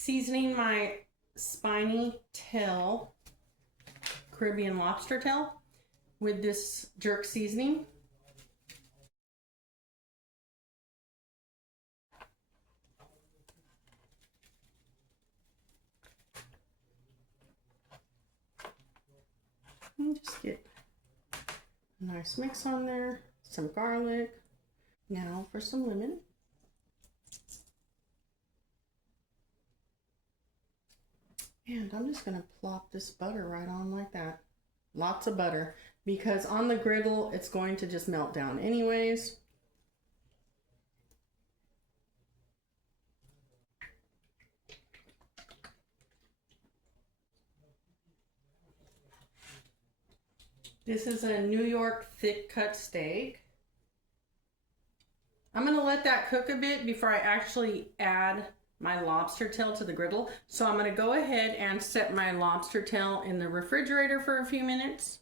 seasoning my spiny tail, Caribbean lobster tail, with this jerk seasoning. And just get a nice mix on there, some garlic. Now for some lemon. And I'm just gonna plop this butter right on like that. Lots of butter, because on the griddle, it's going to just melt down anyways. This is a New York thick cut steak. I'm gonna let that cook a bit before I actually add my lobster tail to the griddle. So I'm gonna go ahead and set my lobster tail in the refrigerator for a few minutes.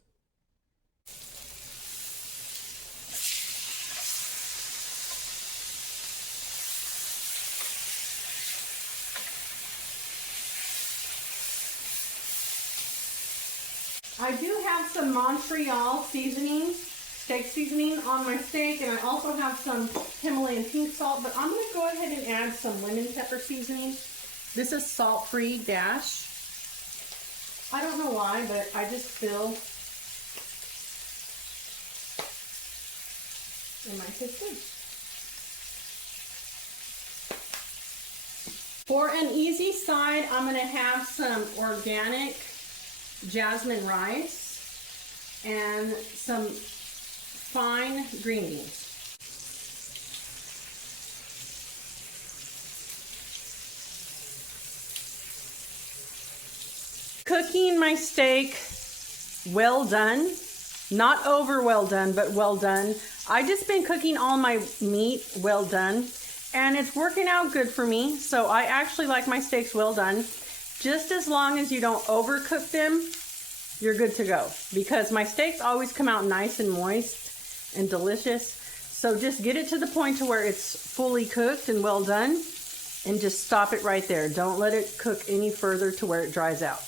I do have some Montreal seasoning, steak seasoning on my steak, and I also have some Himalayan pink salt, but I'm going to go ahead and add some lemon pepper seasoning. This is salt-free dash. I don't know why, but I just feel it might taste good. For an easy side, I'm going to have some organic Jasmine rice and some fine green beans. Cooking my steak well done, not over well done, but well done. I just been cooking all my meat well done, and it's working out good for me. So I actually like my steaks well done. Just as long as you don't overcook them, you're good to go. Because my steaks always come out nice and moist and delicious. So just get it to the point to where it's fully cooked and well done, and just stop it right there. Don't let it cook any further to where it dries out.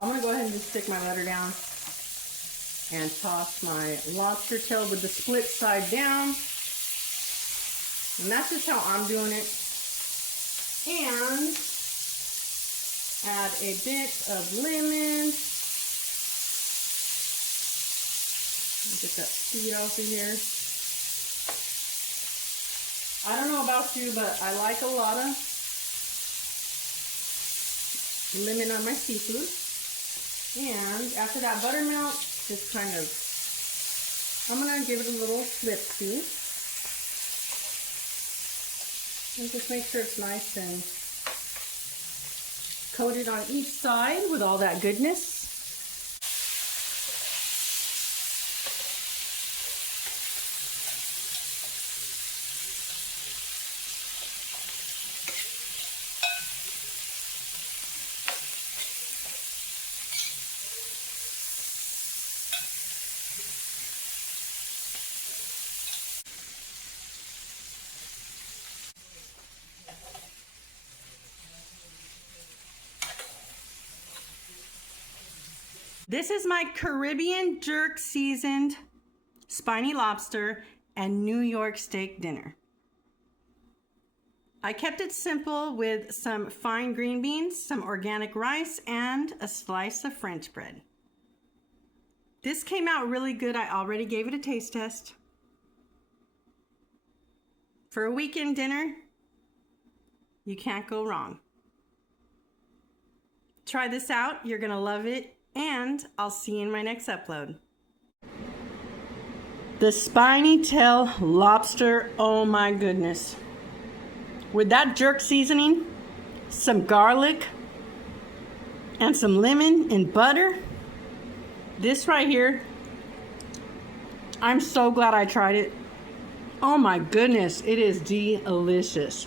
I'm gonna go ahead and just stick my butter down and toss my lobster tail with the split side down. And that's just how I'm doing it. And add a bit of lemon. Get that seed off of here. I don't know about you, but I like a lot of lemon on my seafood. And after that butter melt, just kind of, I'm gonna give it a little flip-to. And just make sure it's nice and coated on each side with all that goodness. This is my Caribbean jerk seasoned spiny lobster and New York steak dinner. I kept it simple with some fine green beans, some organic rice, and a slice of French bread. This came out really good. I already gave it a taste test. For a weekend dinner, you can't go wrong. Try this out. You're gonna love it. And I'll see you in my next upload. The spiny tail lobster, oh my goodness. With that jerk seasoning, some garlic, and some lemon and butter. This right here, I'm so glad I tried it. Oh my goodness, it is delicious.